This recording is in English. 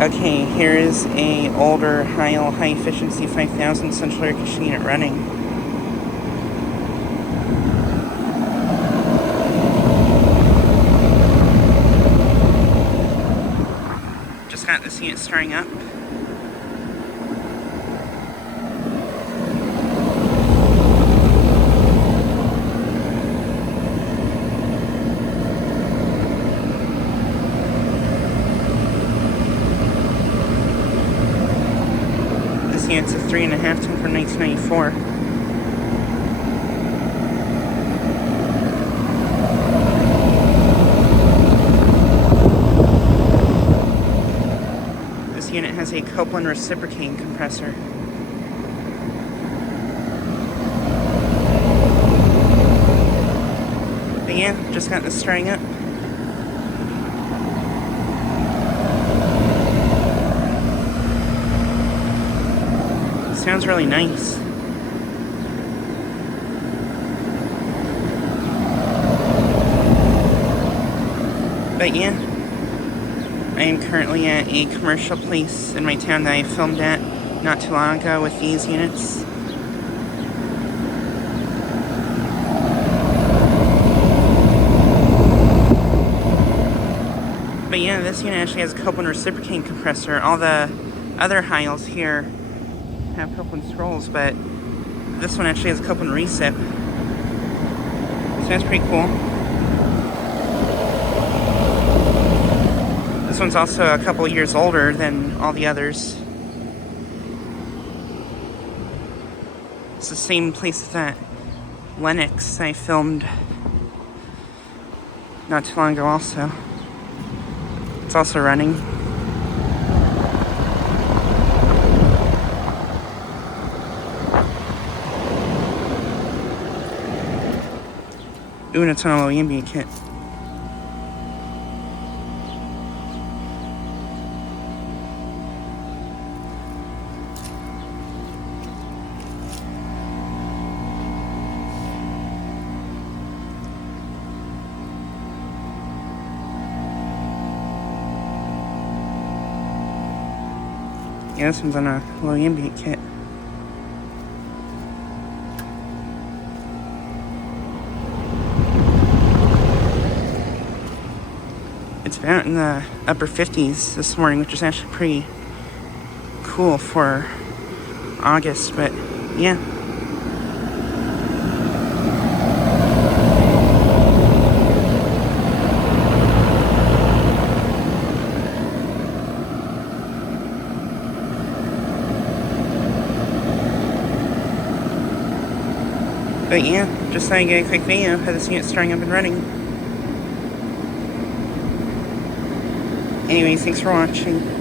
Okay, here is a older Heil high efficiency 5000 central air conditioning unit running. Just got this unit starting up. This unit's a 3.5 ton from 1994. This unit has a Copeland reciprocating compressor. But yeah, just got this starting up. Sounds really nice. But yeah, I am currently at a commercial place in my town that I filmed at not too long ago with these units. But yeah, this unit actually has a Copeland reciprocating compressor. All the other Heils here have Copeland scrolls, but this one actually has a Copeland recip. So that's pretty cool. This one's also a couple years older than all the others. It's the same place as that Lennox I filmed not too long ago also. It's also running. Ooh, and it's on a low ambient kit. Yeah, this one's on a low ambient kit. It's about in the upper 50s this morning, which is actually pretty cool for August, but yeah. But yeah, just thought I'd get a quick video of this unit starting up and running. Anyways, thanks for watching.